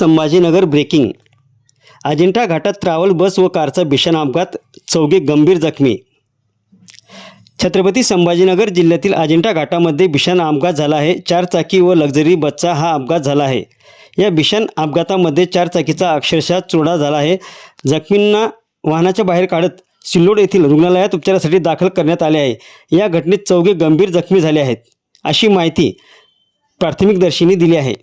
Sambhajinagar breaking Ajanta घाटात travel बस व कारचा भीषण अपघात चौघे गंभीर जखमी. छत्रपती संभाजीनगर जिल्ह्यातील अजिंठा घाटामध्ये भीषण अपघात झाला आहे. चारचाकी व लक्झरी बसचा हा अपघात झाला आहे. या भीषण अपघातामध्ये चारचाकीचा अक्षरशः चुडा झाला आहे. जखमींना वाहनाच्या बाहेर काढत सिल्लोड येथील रुग्णालयात उपचारासाठी दाखल करण्यात आले आहे. या घटनेत चौघे गंभीर जखमी झाले आहेत अशी माहिती प्राथमिकदर्शींनी दिली आहे.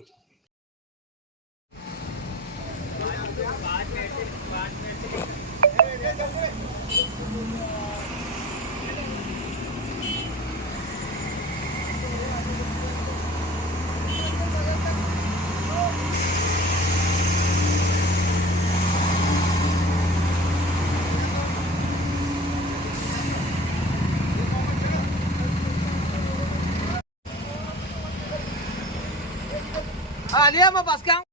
Ah, meu Pascal?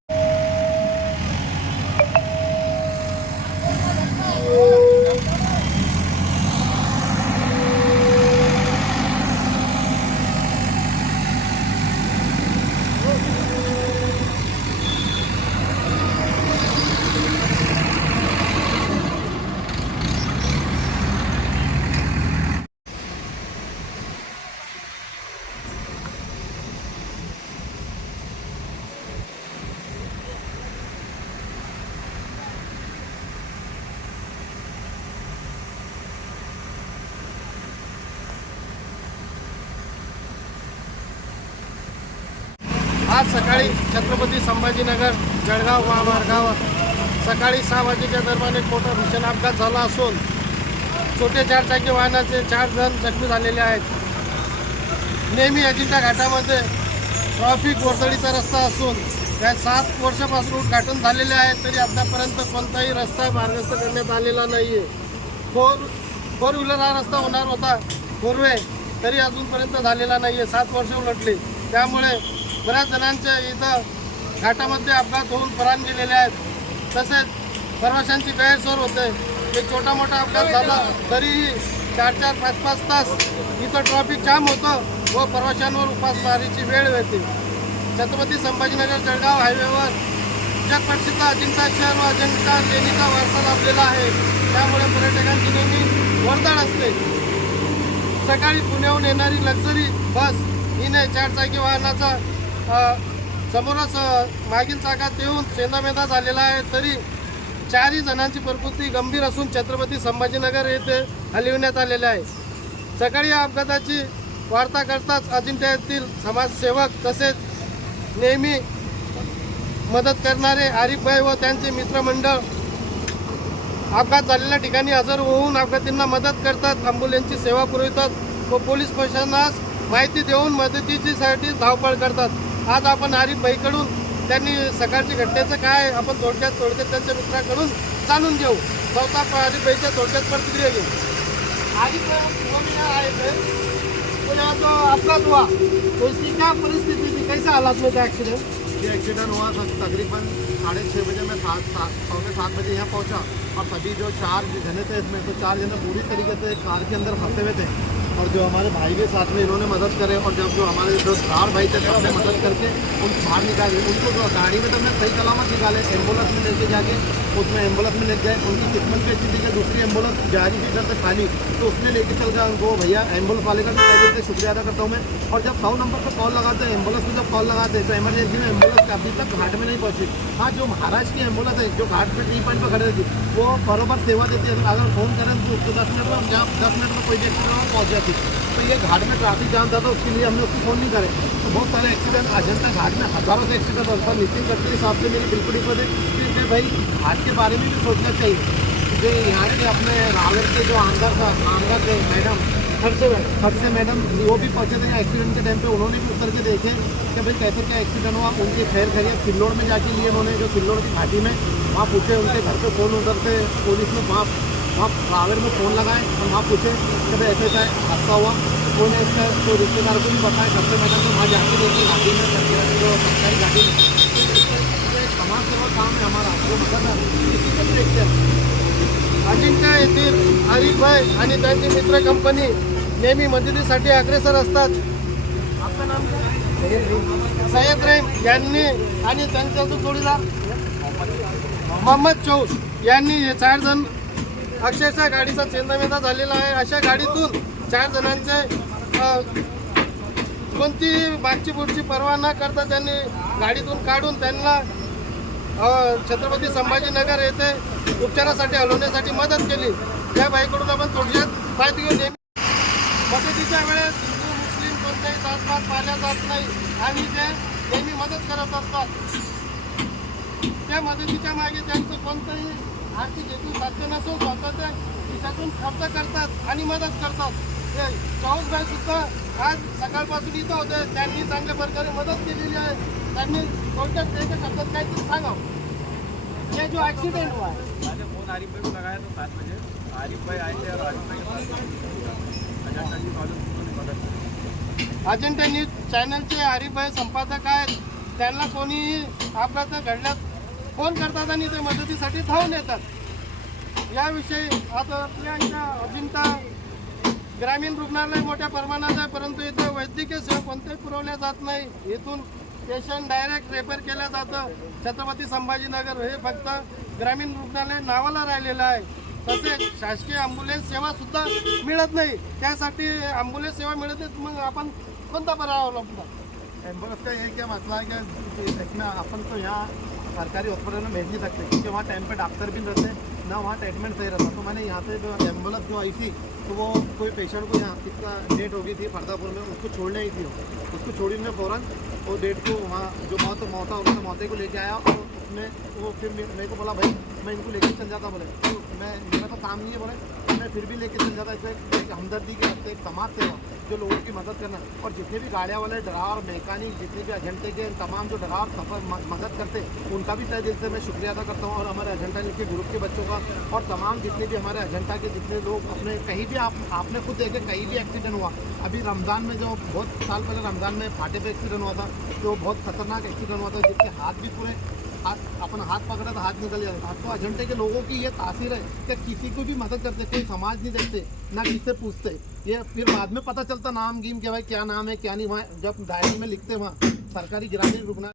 आज सकाळी छत्रपती संभाजीनगर जळगाव महामार्गावर सकाळी सहा वाजेच्या दरम्यान एक मोठा भीषण अपघात झाला असून छोटे चारचाकी वाहनाचे चार जण जखमी झालेले आहेत. नेहमी अजिंठा घाटामध्ये ट्रॉफिक वर्दळीचा रस्ता असून त्या सात वर्षापासून उद्घाटन झालेले आहे तरी आतापर्यंत कोणताही रस्ता मार्गस्थ करण्यात आलेला नाही आहे फोर फोर व्हीलर हा रस्ता होणार होता फोरवे तरी अजूनपर्यंत झालेला नाही आहे सात वर्ष उलटली. त्यामुळे बऱ्याच जणांच्या इथं घाटामध्ये अपघात होऊन प्राण गेलेले आहेत. तसेच प्रवाशांची गैरसोय होते. एक छोटा मोठा अपघात झाला तरीही चार चार पाच पाच तास इथं ट्रॉफिक जाम होतं व प्रवाशांवर उपासमारीची वेळ येते छत्रपती संभाजीनगर जळगाव हायवेवर जगप्रसिद्ध अजिंठा शहर व अजिंठा लेणीचा वारसा लाभलेला आहे. त्यामुळे पर्यटकांची नेहमी वर्दळ असते. सकाळी पुण्याहून येणारी लक्झरी बस हिने चारचाकी वाहनाचा समोरच मागील चाकात येऊन सेंदामेंदा झालेला आहे तरी चारही जणांची प्रकृती गंभीर असून छत्रपती संभाजीनगर येथे हलविण्यात आलेले आहे. सकाळी या अपघाताची वार्ता करताच अजिंठ्यातील समाजसेवक तसेच नेहमी मदत करणारे आरिफभाई व त्यांचे मित्रमंडळ अपघात झालेल्या ठिकाणी हजर होऊन अपघातींना मदत करतात ॲम्ब्युलन्सची सेवा पुरवितात व पोलीस प्रशासनास माहिती देऊन मदतीसाठी धावपळ करतात. आज आपण आरिफ भाईकडून त्यांनी सकाळची घटनेचं काय आपण थोडक्यात थोडक्यात त्यांच्या मित्राकडून जाणून घेऊ. चौथा आरिफ भाईच्या थोडक्यात प्रतिक्रिया घेऊ. आरिफ तो अपघात हुआ तो उसकी क्या परिस्थिति थी कैसा हालात में था एक्सीडेंट ये एक्सीडेंट हुआ था तकरीबन साढ़े छः बजे मैं सात सात पौने सात बजे यहाँ पहुँचा और सभी जो चार जने थे इसमें तो चार जने पूरी तरीके से कार के अंदर फंसे हुए थे। और जो हमारे भाई के साथ में इन्होंने मदद करे और जब जो हमारे जो चार भाई थे, सबने मदद करके उनको बाहर निकाले। उनको जो गाड़ी में तो हमने सही सलामत निकाले एंबुलेंस में लेके जाके, उसमें एंबुलेंस में लेके गए। उनकी किस्मत अच्छी थी कि दूसरी एंबुलेंस जा रही थी इधर से खाली। तो उसमें लेके चल गया उनको, भैया एंबुलेंस वाले का तहे शुक्रिया अदा करता हूँ मैं। और जब सौ नंबर पर कॉल लगाते हैं एंबुलेंस में जब कॉल लगाते हैं तो एमरजेंसी में एंबुलेंस अभी तक घाट में नहीं पहुँची। हाँ जो महाराष्ट्र की एंबुलेंस है, जो घाट पे टी पॉइंट पर खड़े थी वो बरोबर सेवा देती है। अगर फ़ोन करें तो उसको दस मिनट में जब दस मिनट में कोई भी एक्सीडेंट हो पहुँच जाती तो ये घाट में ट्रैफ़िक जाम था तो उसके लिए हमने उसको फ़ोन नहीं करे। तो बहुत सारे एक्सीडेंट अजंता घाट में हज़ारों से एक्सीडेंट होता है। नितिन गडकरी साहब से मेरी बिल्कुल ही है कि भाई घाट के बारे में भी सोचना चाहिए। जो यहाँ के अपने रावल के जो आमदार था, आमदार थे, मैडम खर्चे से मैडम, वो भी पहुँचे थे एक्सीडेंट के टाइम पे। उन्होंने भी उतर के देखे कि भाई कैसे क्या एक्सीडेंट हुआ। उनकी खैर खैरियत सिल्लोड़ में जाके लिए उन्होंने जो सिल्लोड़ की घाटी में वहाँ पूछे उनके घर पे फ़ोन उधर से पुलिस ने वहाँ वहाँ रावेर में फ़ोन लगाए और वहाँ पूछे कि भाई ऐसे ऐसा हादसा हुआ तो उन्हें इसका तो रिश्तेदार को भी बताया घर से मैडम तो वहाँ जाके देखी गाड़ी में जो सरकारी गाड़ी में समाज सेवा काम है हमारा जो मतलब है। किसी को भी देखते हैं अजिंठा येथील हरीफभाई आणि त्यांची मित्र कंपनी नेहमी मदतीसाठी अग्रेसर असतात. आपलं नाम काय? सय्यद रेम यांनी आणि त्यांचा जो जोडीदार मोहम्मद चौक यांनी हे चार जण अक्षरशः गाडीचा चेंदामेंदा झालेला आहे. अशा गाडीतून चार जणांचे कोणतीही कोणती मागची पुढची पर्वा न करता त्यांनी गाडीतून काढून त्यांना छत्रपती संभाजीनगर येथे उपचारासाठी हलवण्यासाठी मदत केली. त्या बाईकडून आपण थोडक्यात माहिती घेऊन नेहमी मदतीच्या वेळेस हिंदू मुस्लिम कोणत्याही जातपात पाहिल्या जात नाही आणि ते नेहमी मदत करत असतात. त्या मदतीच्या मागे त्यांचं कोणतंही आर्थिक हेतू साध्य नसून स्वतःच्या खिशातून खर्च करतात आणि मदत करतात. हे चौस भाई सुद्धा आज सकाळपासून इथं होते. त्यांनी चांगल्या प्रकारे मदत केलेली आहे. त्यांनी थोडक्यात एका शब्दात काहीतरी सांगावं. ये जो ॲक्सिडेंट हुआ है. मैंने फोन आरिफ भाई को लगाया तो सात बजे. आरिफ भाई आए थे और आरिफ भाई के साथ मदद न्यूज चॅनलचे हरिभाई संपादक आहेत. त्यांना कोणी अपघात घडल्यास फोन करतात आणि ते मदतीसाठी धावून येतात. याविषयी आता आपल्या इथं अजिंठा ग्रामीण रुग्णालय मोठ्या प्रमाणात आहे परंतु इथं वैद्यकीय सेवा कोणत्याही पुरवल्या जात नाही. इथून पेशंट डायरेक्ट रेफर केलं जातं. छत्रपती संभाजीनगर हे फक्त ग्रामीण रुग्णालय नावाला राहिलेलं आहे. तसेच शासकीय ॲम्ब्युलन्स सेवासुद्धा मिळत नाही. त्यासाठी ॲम्ब्युलन्स सेवा मिळत नाही. मग आपण कोणता पर्याय अवलंबता ॲम्ब्युलन्स का हे क्या मसला आहे कि? इसमें अपन तो यहाँ सरकारी हॉस्पिटल में भेज नहीं सकते, क्योंकि वहाँ टाइम पे डॉक्टर भी नहीं रहते, ना वहाँ ट्रीटमेंट सही रहता। तो मैंने यहाँ से जो एंबुलेंस जो आई थी तो वो कोई पेशेंट को यहाँ किसका डेट हो गई थी फरदापुर में, उसको छोड़ने ही थी। उसको छोड़ी मैं फ़ौरन और डेट को वहाँ जो मौत, मौता उन्होंने मौते को लेके आया और उसमें वो फिर मेरे को बोला, भाई, मैं इनको लेके चल जाता, बोले। तो मैं, मेरा तो काम नहीं है बोले, मैं फिर भी लेके चल जाता। इसमें एक हमदर्दी के हस्ते एक समाज सेवा। जो लोगों की मदद करना और जितने भी गाड़ियाँ वाले ड्राइवर मैकेनिक, जितने भी एजेंटे के तमाम जो ड्राइवर सफ़र मदद करते उनका भी तय दिल से मैं शुक्रिया अदा करता हूँ। और हमारे एजेंटा के, ग्रुप के बच्चों का, और तमाम जितने भी हमारे एजेंटा के जितने लोग अपने, कहीं भी आप, आपने खुद देखे, कहीं भी एक्सीडेंट हुआ, अभी रमज़ान में जो, बहुत साल पहले रमज़ान में फाटे पे एक्सीडेंट हुआ था तो बहुत खतरनाक एक्सीडेंट हुआ था, जिसके हाथ भी पूरे हाथ, अपन हाथ पकड़ा तो हाथ निकल जाता था तो अजंटे के लोगों की ये तासीर है कि किसी को भी मदद करते, कोई समाज नहीं देखते, ना किससे पूछते। ये फिर बाद में पता चलता नाम गिम के भाई क्या नाम है, क्या नहीं, वहाँ जब डायरी में लिखते वहाँ, सरकारी ग्रामीण रुग्णालय